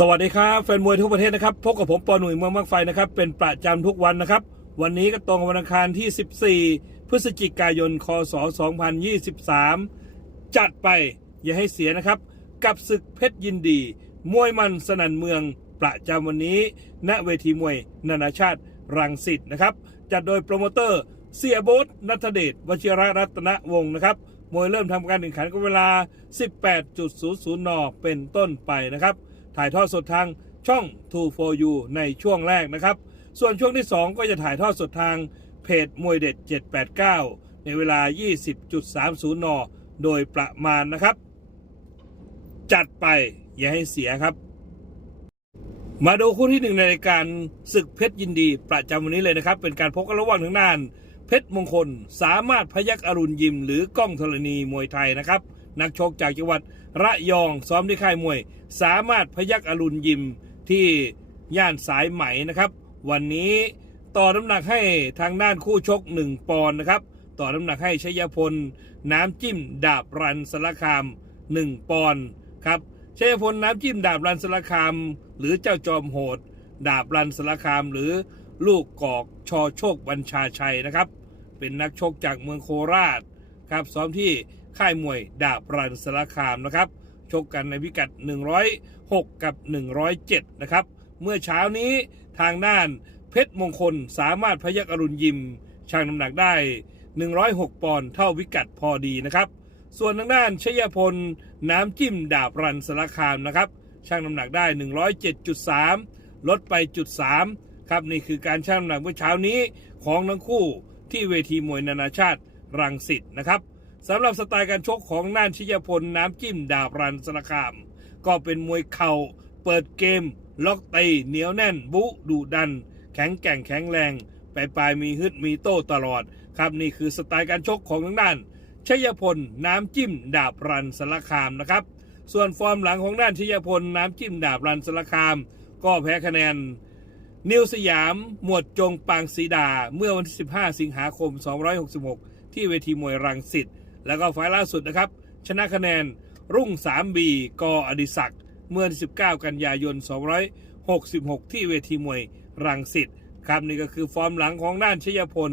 สวัสดีครับแฟนมวยทั่วประเทศนะครับพบกับผมปอหนุ่ยเมืองมักไฟนะครับเป็นประจำทุกวันนะครับ วันนี้ก็ตรงวันอังคารที่ 14 พฤศจิกายน คศ 2023 จัดไปอย่าให้เสียนะครับ กับศึกเพชรยินดี มวยมันสนันเมืองประจำวันนี้ ณเวทีมวย นานาชาติรังสิตนะครับ จัดโดยโปรโมเตอร์เสียโบ๊ทนัทเดชวชิระรัตนวงศ์นะครับมวยเริ่มทำการแข่งขันก็เวลา 18.00 น เป็นต้นไปนะครับ ถ่ายทอดสดทางช่อง2 for you ในช่วงแรกนะครับ ส่วนช่วงที่ 2 ก็จะถ่ายทอดสดทางเพจมวยเด็ด 789 ในเวลา 20.30 น โดยประมาณนะครับ จัดไปอย่าให้เสียครับ มาดูคู่ที่หนึ่งในรายการศึกเพชรยินดีประจำวันนี้เลยนะครับ เป็นการพบกันระหว่างทางด้าน เพชรมงคลสามารถพยักอรุณยิม หรือก้องธรณีมวยไทยนะครับ นักชกจากจังหวัดระยองซ้อมที่ค่ายมวย สามารถพยักอรุณยิมที่ย่านสายไหมนะครับ วันนี้ต่อน้ำหนักให้ทางด้านคู่ชก 1 ปอนด์นะครับ ต่อน้ำหนักให้ชัยพล น้ำจิ้มดาบรันสารคาม 1 ปอนด์ครับชัยพลน้ำจิ้มดาบรันสารคาม หรือเจ้าจอมโหด ดาบรันสารคาม หรือลูกกอกชอโชคบัญชาชัยนะครับ เป็นนักชกจากเมืองโคราชครับซ้อมที่ ค่ายมวยดาบรันสารคามนะครับ ชกกันในพิกัด 106 กับ 107 นะครับ เมื่อเช้านี้ทางด้านเพชรมงคลสามารถพยักอรุณยิมชั่งน้ำหนักได้ 106 ปอนด์เท่าวิกัดพอดีนะครับ ส่วนทางด้านชยพลน้ำจิ้มดาบรันสารคามนะครับชั่งน้ำหนักได้ 107.3 ลดไปจุด3ครับนี่คือการชั่งน้ำหนักเมื่อเช้านี้ของทั้งคู่ที่เวทีมวยนานาชาติรังสิตนะครับ สำหรับสไตล์การชกของน่านชยพลน้ำจิ้มดาบรันสาคาม ก็เป็นมวยเข่า เปิดเกม ล็อกตีเหนียวแน่น บุดุดัน แข็งแกร่งแข็งแรงไปปลายมีฮึดมีโต้ตลอด ครับนี่คือสไตล์การชกของทางด้านชยพลน้ำจิ้มดาบรันสารคามนะครับ ส่วนฟอร์มหลังของด้านชยพลน้ำจิ้มดาบรันสารคาม ก็แพ้คะแนน นิวสยาม หมวดจงปางศรีดา เมื่อวันที่ 15 สิงหาคม 266 ที่เวทีมวยรังสิต แล้วก็ไฟล์ล่าสุดนะครับ ชนะคะแนนรุ่ง3บีกออดิศักดิ์เมื่อ 19 กันยายน 266 ที่เวทีมวยรังสิตครับนี่ก็คือฟอร์มหลังของด้านชยพล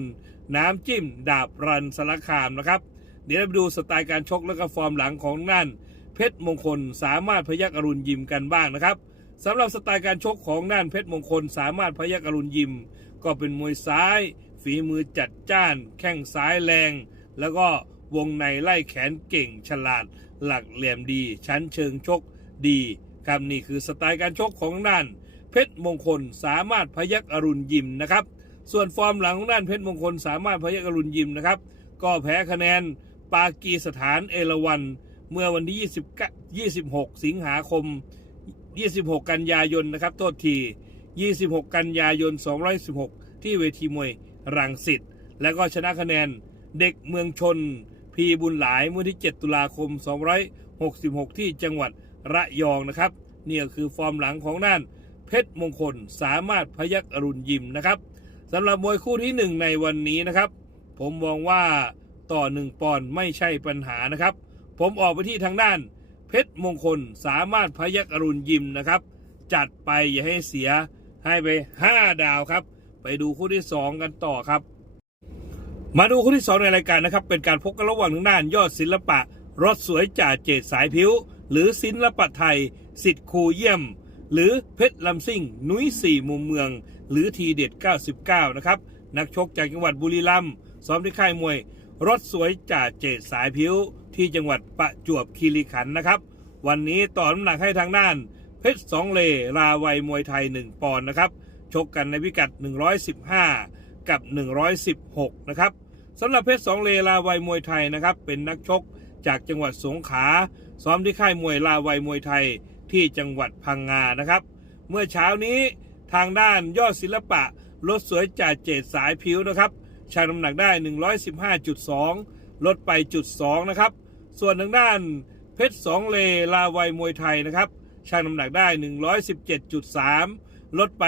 น้ำจิ้ม ดาบรันสารคามนะครับ เดี๋ยวเราไปดูสไตล์การชกและก็ฟอร์มหลังของด้าน เพชรมงคลสามารถพยักอรุณยิมกันบ้างนะครับสำหรับสไตล์การชกของด้านเพชรมงคล สามารถพยักอรุณยิม ก็เป็นมวยซ้าย ฝีมือจัดจ้าน แข้งซ้ายแรง แล้วก็ วงในไล่แขนเก่งฉลาด หลักเหลี่ยมดี ชั้นเชิงชกดีครับนี่คือสไตล์การชกของด้าน เพชรมงคลสามารถพยักอรุณยิมนะครับ ส่วนฟอร์มหลังของด้านเพชรมงคลสามารถพยักอรุณยิมนะครับ ก็แพ้คะแนนปากีสถานเอราวันเมื่อวันที่ 20 26 สิงหาคม 26 กันยายนนะครับโทษที 26 กันยายน 216 ที่เวทีมวยรังสิต แล้วก็ชนะคะแนนเด็กเมืองชน พีบุญหลายเมื่อที่ 7 ตุลาคม 266 ที่จังหวัดระยองนะครับนี่ก็คือฟอร์มหลังของด้าน เพชรมงคลสามารถพยักอรุณยิมนะครับสำหรับมวยคู่ที่ 1 ในวันนี้นะครับ ผมมองว่าต่อ 1 ปอนด์ไม่ใช่ปัญหานะครับ ผมออกไปที่ทางด้าน เพชรมงคลสามารถพยักอรุณยิมนะครับ จัดไปอย่าให้เสียให้ไป 5 ดาวครับ ไปดูคู่ที่ 2 กันต่อครับ มาดูคู่ที่ 2 ในรายการนะครับ เป็นการพบกันระหว่างทางด้านยอดศิลปะ รถสวยจ่าเจดสายผิว หรือศิลปะไทย สิทธิ์ครูเยี่ยม หรือเพชรลำซิ่ง นุ้ยสี่มุมเมือง หรือทีเด็ด 99 นะครับ นักชกจากจังหวัดบุรีรัมย์ซ้อมที่ค่ายมวย รถสวยจ่าเจดสายผิว ที่จังหวัดประจวบคีรีขันธ์นะครับ วันนี้ต่อน้ำหนักให้ทางด้าน เพชรสองเลราวัยมวยไทย 1 ปอนด์นะครับชกกันในพิกัด 115 กับ 116 นะครับ สำหรับเพชรสองเลลาวัยมวยไทยนะครับเป็นนักชกจากจังหวัดสงขลาซ้อมที่ค่ายมวยลาวัยมวยไทยที่จังหวัดพังงานะครับ เมื่อเช้านี้ทางด้านยอดศิลปะรถสวยจ่าเจดสายผิวนะครับชายน้ำหนักได้ 115.2 ลดไปจุด2นะครับ ส่วนทางด้านเพชรสองเลลาวัยมวยไทยนะครับช่างน้ำหนักได้ 117.3 ลดไป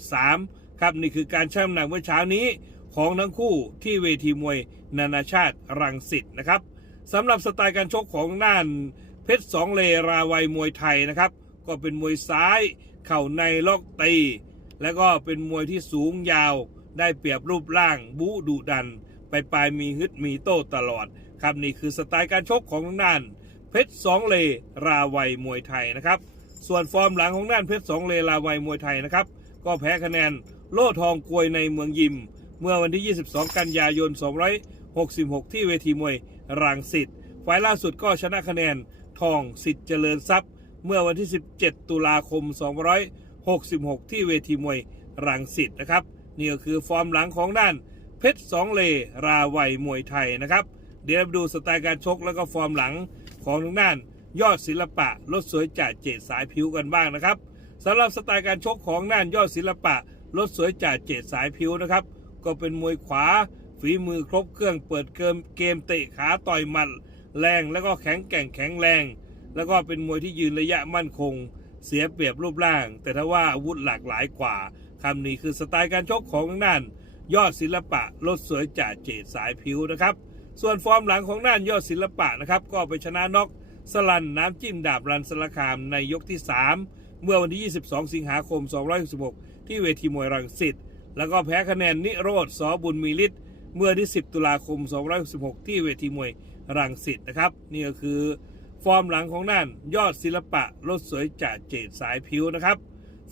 1.3 ครับนี่คือการชั่งน้ำหนักเมื่อเช้านี้ ของทั้งคู่ที่เวทีมวยนานาชาติรังสิตนะครับสำหรับสไตล์การชกของน่านเพชรสองเลราวัยมวยไทยนะครับ ก็เป็นมวยซ้าย เข่าในล็อกตี แล้วก็เป็นมวยที่สูงยาว ได้เปรียบรูปร่างบูดุดัน ไปปลายมีฮึดมีโต้ตลอด ครับนี่คือสไตล์การชกของทางด้านเพชรสองเลราวัยมวยไทยนะครับ ส่วนฟอร์มหลังของด้านเพชรสองเลราวัยมวยไทยนะครับ ก็แพ้คะแนนโล่ทองกลวยในเมืองยิม เมื่อวันที่ 22 กันยายน 266 ที่เวทีมวยรังสิตฝ่ายล่าสุดก็ชนะคะแนนทองสิทธิ์เจริญทรัพย์ เมื่อวันที่ 17 ตุลาคม 266 ที่เวทีมวยรังสิตนะครับ นี่ก็คือฟอร์มหลังของด้านเพชรสองเลราวัยมวยไทยนะครับ เดี๋ยวเราไปดูสไตล์การชกแล้วก็ฟอร์มหลังของทางด้านยอดศิลปะรถสวยจ่าเจดสายผิวกันบ้างนะครับสำหรับสไตล์การชกของด้านยอดศิลปะรถสวยจ่าเจดสายผิวนะครับ ก็เป็นมวยขวา ฝีมือครบเครื่องเปิดเกมเกมเตะขาต่อยหมัด แรงแล้วก็แข็งแกร่งแข็งแรง แล้วก็เป็นมวยที่ยืนระยะมั่นคง เสียเปรียบรูปร่าง แต่ถ้าว่าอาวุธหลากหลายกว่าคำนี้คือสไตล์การชกของทางด้าน ยอดศิลปะรถสวยจ่าเจดสายผิวนะครับ ส่วนฟอร์มหลังของด้านยอดศิลปะนะครับ ก็ไปชนะน็อกสลันน้ำจิ้มดาบรันสลคามในยกที่ 3 เมื่อวันที่ 22 สิงหาคม 266 ที่เวทีมวยรังสิต แล้วก็แพ้คะแนนนิโรธสอบุญมีฤทธิ์เมื่อที่ 10 ตุลาคม 266 ที่เวทีมวยรังสิตนะครับ นี่ก็คือฟอร์มหลังของด้านยอดศิลปะรถสวยจ่าเจดสายผิวนะครับ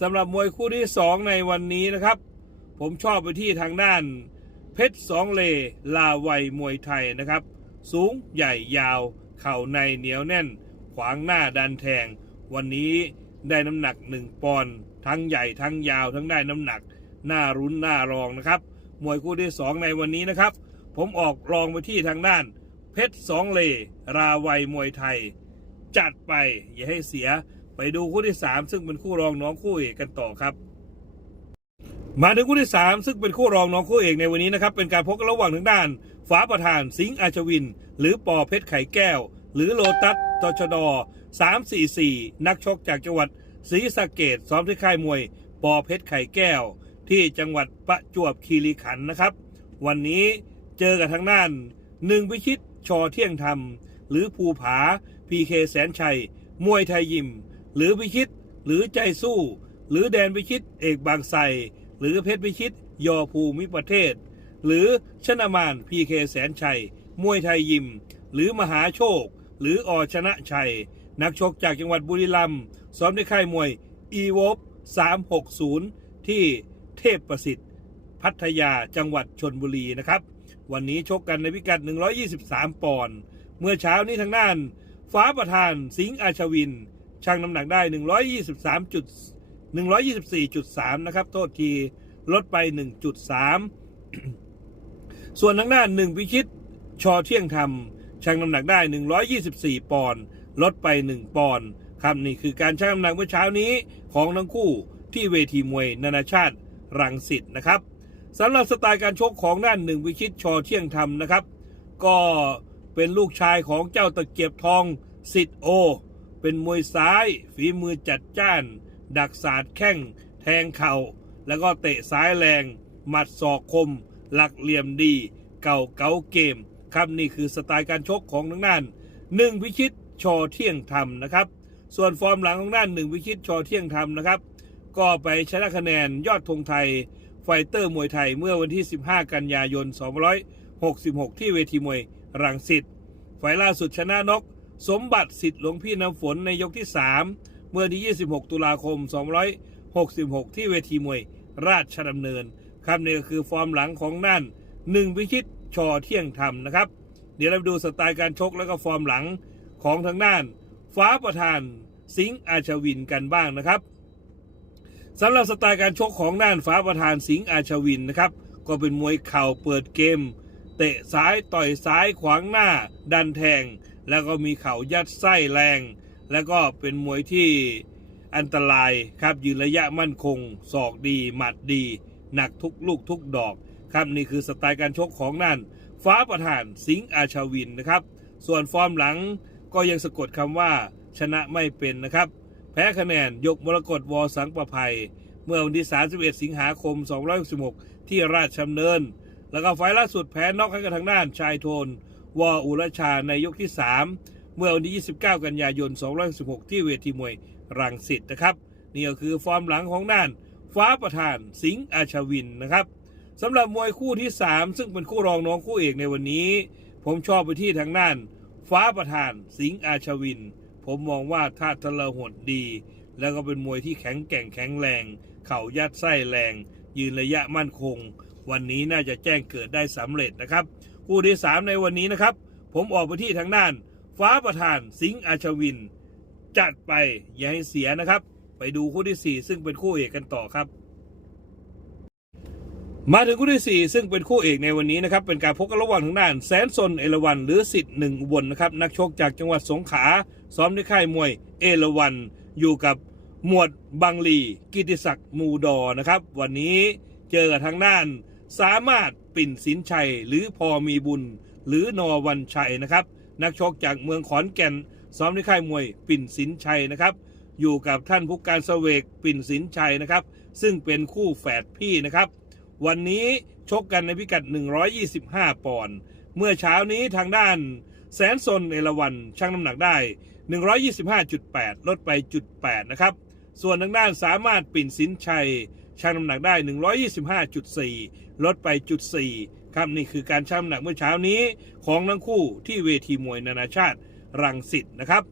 สำหรับมวยคู่ที่ 2 ในวันนี้นะครับ ผมชอบไปที่ทางด้าน เพชรสองเลลาวัยมวยไทยนะครับ สูงใหญ่ยาว เข่าในเหนียวแน่น ขวางหน้าดันแทง วันนี้ได้น้ำหนักหนึ่งปอนด์ทั้งใหญ่ทั้งยาวทั้งได้น้ำหนัก น้ารุ้นน้ารองนะครับ มวยคู่ที่สองในวันนี้นะครับ ผมออกรองไปที่ทางด้าน เพชรสองเล ราวัยมวยไทย จัดไปอย่าให้เสียไปดูคู่ที่สามซึ่งเป็นคู่รองน้องคู่เอกกันต่อครับ มาถึงคู่ที่ 3 ซึ่งเป็นคู่รองน้องคู่เอกในวันนี้นะครับ เป็นการพบกันระหว่างทางด้านฟ้าประธานสิงห์อาชวิน หรือปอเพชรไข่แก้ว หรือโลตัสตชด344 นักชกจากจังหวัดศรีสะเกดซ้อมที่ค่ายมวย ปอเพชรไข่แก้ว ที่จังหวัดประจวบคีรีขันธ์นะครับ วันนี้เจอกับทางด้านหนึ่งพิชิตชอเที่ยงธรรม หรือภูผาพีเคแสนชัย มวยไทยยิม หรือพิชิต หรือใจสู้ หรือแดนพิชิตเอกบางไทรหรือเพชรพิชิต ยอภูมิประเทศ หรือชนะมานพีเคแสนชัย มวยไทยยิม หรือมหาโชค หรืออชนะชัย นักชกจากจังหวัดบุรีรัมย์ซ้อมในค่ายมวยอีวบ360 ที่ เทพประสิทธิ์ พัทยาจังหวัดชนบุรีนะครับ วันนี้ชกกันในพิกัด 123 ปอนด์เมื่อเช้านี้ทางด้าน ฟ้าประธานสิงห์อาชวินชั่งน้ำหนักได้ 123จุด124.3 นะครับ โทษทีลดไป 1.3 ส่วนทางด้านหนึ่งพิชิตชอเที่ยงธรรมชั่งน้ำหนักได้ 124 ปอนด์ลดไป 1 ปอนด์ครับนี่คือการชั่งน้ำหนักเมื่อเช้านี้ของทั้งคู่ที่เวทีมวยนานาชาติ รังสิตนะครับสำหรับสไตล์การชกของด้านหนึ่งพิชิตชอเที่ยงธรรมนะครับ ก็เป็นลูกชายของเจ้าตะเกียบทองสิทธิโอ เป็นมวยซ้าย ฝีมือจัดจ้าน ดักศาสตร์แข้ง แทงเข่า แล้วก็เตะซ้ายแรง หมัดศอกคม หลักเหลี่ยมดี เก่าเก๋าเกม ครับนี่คือสไตล์การชกของทางด้านหนึ่งพิชิตชอเที่ยงธรรมนะครับ ส่วนฟอร์มหลังของด้านหนึ่งพิชิตชอเที่ยงธรรมนะครับ ก็ไปชนะคะแนนยอดธงไทย ไฟเตอร์มวยไทยเมื่อวันที่ 15 กันยายน 266 ที่เวทีมวยรังสิตไฟล์ล่าสุดชนะนก สมบัติสิทธิ์หลวงพี่น้ำฝนในยกที่ 3 เมื่อที่ 26 ตุลาคม 266 ที่เวทีมวยราชดำเนินครับนี่ก็คือฟอร์มหลังของนั่นหนึ่งพิชิตชอเที่ยงธรรมนะครับ เดี๋ยวเราไปดูสไตล์การชกแล้วก็ฟอร์มหลังของทางด้าน ฟ้าประธานสิงห์อาชวินกันบ้างนะครับ สำหรับสไตล์การชกของด้านฟ้าประธานสิงห์อาชวินนะครับ ก็เป็นมวยเข่าเปิดเกม เตะซ้ายต่อยซ้ายขวางหน้า ดันแทง แล้วก็มีเข่ายัดไส้แรง แล้วก็เป็นมวยที่อันตรายครับยืนระยะมั่นคงศอกดี หมัดดี หนักทุกลูกทุกดอกครับนี่คือสไตล์การชกของนั่นฟ้าประธานสิงห์อาชวินนะครับ ส่วนฟอร์มหลังก็ยังสะกดคำว่าชนะไม่เป็นนะครับ แพ้คะแนนยกมรกตวอสังประภัย เมื่อวันที่ 31 สิงหาคม 266 ที่ราชดำเนิน แล้วก็ไฟล์ล่าสุดแพ้นอกให้กับทางด้านชายโทน วออุรชาในยกที่ 3 เมื่อวันที่ 29 กันยายน2516ที่เวทีมวยรังสิตนะครับนี่ก็คือฟอร์มหลังของน่านฟ้าประธานสิงห์อาชวินนะครับสำหรับมวยคู่ที่ 3 ซึ่งเป็นคู่รองน้องคู่เอกในวันนี้ ผมชอบไปที่ทางน่าน ฟ้าประธานสิงห์อาชวิน ผมมองว่าท่าทะเลหดดี แล้วก็เป็นมวยที่แข็งแกร่งแข็งแรง เข่ายัดไส้แรง ยืนระยะมั่นคง วันนี้น่าจะแจ้งเกิดได้สำเร็จนะครับ คู่ที่ 3 ในวันนี้นะครับ ผมออกไปที่ทางน่าน ฟ้าประธานสิงห์อาชวิน จัดไปอย่าให้เสียนะครับ ไปดูคู่ที่ 4 ซึ่งเป็นคู่เอกกันต่อครับ มาถึงคู่ที่ 4 ซึ่งเป็นคู่เอกในวันนี้นะครับ เป็นการพบกันระหว่างทางด้านแสนสนเอราวันหรือสิทธิ์หนึ่งอุบลนะครับ นักชกจากจังหวัดสงขลาซ้อมในค่ายมวยเอราวันอยู่กับหมวดบังลี กิติศักดิ์มูดอนะครับ วันนี้เจอกับทางด้านสามารถปิ่นสินชัย หรือพอมีบุญ หรือนอวันชัยนะครับ นักชกจากเมืองขอนแก่นซ้อมในค่ายมวยปิ่นสินชัยนะครับ อยู่กับท่านผู้การเสวกปิ่นสินชัยนะครับ ซึ่งเป็นคู่แฝดพี่นะครับ วันนี้ชกกันในพิกัด 125 ปอนด์เมื่อเช้านี้ทางด้านแสนซนเอราวันชั่งน้ำหนักได้ 125.8 ลดไปจุด8นะครับ ส่วนทางด้านสามารถปิ่นสินชัยชั่งน้ำหนักได้ 125.4 ลดไปจุด4ครับนี่คือการชั่งน้ำหนักเมื่อเช้านี้ของทั้งคู่ที่เวทีมวยนานาชาติรังสิตนะครับ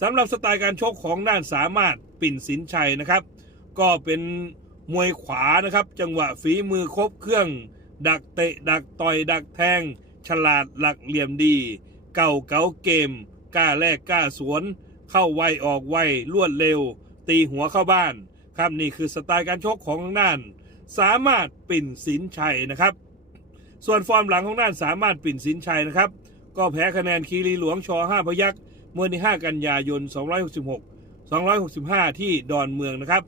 สำหรับสไตล์การชกของด้านสามารถปิ่นสินชัยนะครับ ก็เป็น มวยขวานะครับ จังหวะฝีมือครบเครื่อง ดักเตะ ดักต่อย ดักแทง ฉลาดหลักเหลี่ยมดี เก่าเก๋าเกม กล้าแลกกล้าสวน เข้าไวออกไวรวดเร็ว ตีหัวเข้าบ้าน ครับนี่คือสไตล์การชกของทางด้าน สามารถปิ่นสินชัยนะครับ ส่วนฟอร์มหลังของด้านสามารถปิ่นสินชัยนะครับ ก็แพ้คะแนนคีรีหลวงชอ5พยักษ์เมื่อวันที่5กันยายน 266 265 ที่ดอนเมืองนะครับ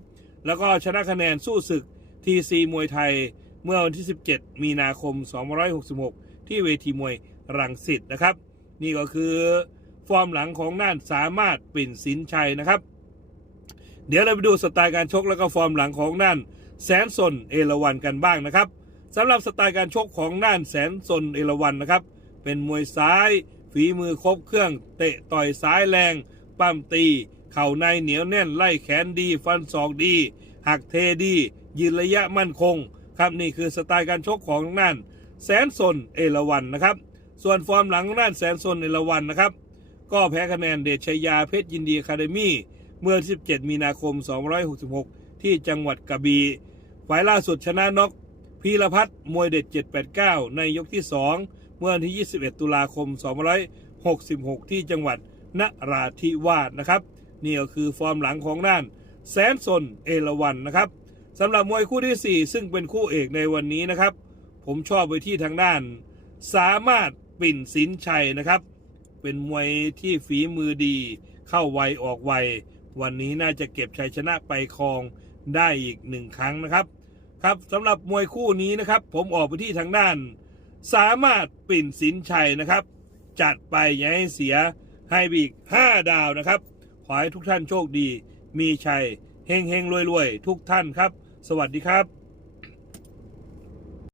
แล้วก็ชนะคะแนนสู้ศึกทีซีมวยไทยเมื่อวันที่ 17 มีนาคม 2566 ที่เวทีมวยรังสิตนะครับ นี่ก็คือฟอร์มหลังของน่านสามารถปิ่นสินชัยนะครับ เดี๋ยวเราไปดูสไตล์การชกแล้วก็ฟอร์มหลังของน่านแสนสนเอราวันกันบ้างนะครับสำหรับสไตล์การชกของน่านแสนสนเอราวันนะครับ เป็นมวยซ้าย ฝีมือครบเครื่อง เตะต่อยซ้ายแรงปั้มตี เข่าในเหนียวแน่นไล่แขนดี ฟันศอกดี หักเทดี ยืนระยะมั่นคง ครับนี่คือสไตล์การชกของนั่นแสนสนเอราวันนะครับ ส่วนฟอร์มหลังของน่นแสนสนเอราวันนะครับ ก็แพ้คะแนนเดชชยาเพชรยินดีคาเดมี่เมื่อ 17 มีนาคม 266 ที่จังหวัดกระบี่ ฝ่ายล่าสุดชนะน็อกพีรพัฒน์มวยเด็ด 789 ในยกที่ 2 เมื่อวันที่ 21 ตุลาคม 266 ที่จังหวัดนราธิวาสนะครับ นี่ก็คือฟอร์มหลังของด้านแสนสนเอราวันนะครับสำหรับมวยคู่ที่ 4 ซึ่งเป็นคู่เอกในวันนี้นะครับ ผมชอบไปที่ทางด้าน สามารถปิ่นสินชัยนะครับ เป็นมวยที่ฝีมือดี เข้าไวออกไว วันนี้น่าจะเก็บชัยชนะไปครองได้อีกหนึ่งครั้งนะครับ ครับสำหรับมวยคู่นี้นะครับ ผมออกไปที่ทางด้าน สามารถปิ่นสินชัยนะครับ จัดไปอย่าให้เสียให้อีก 5 ดาวนะครับ ขอให้ทุกท่านโชคดี มีชัยเฮงเฮงรวยรวยทุกท่านครับ สวัสดีครับ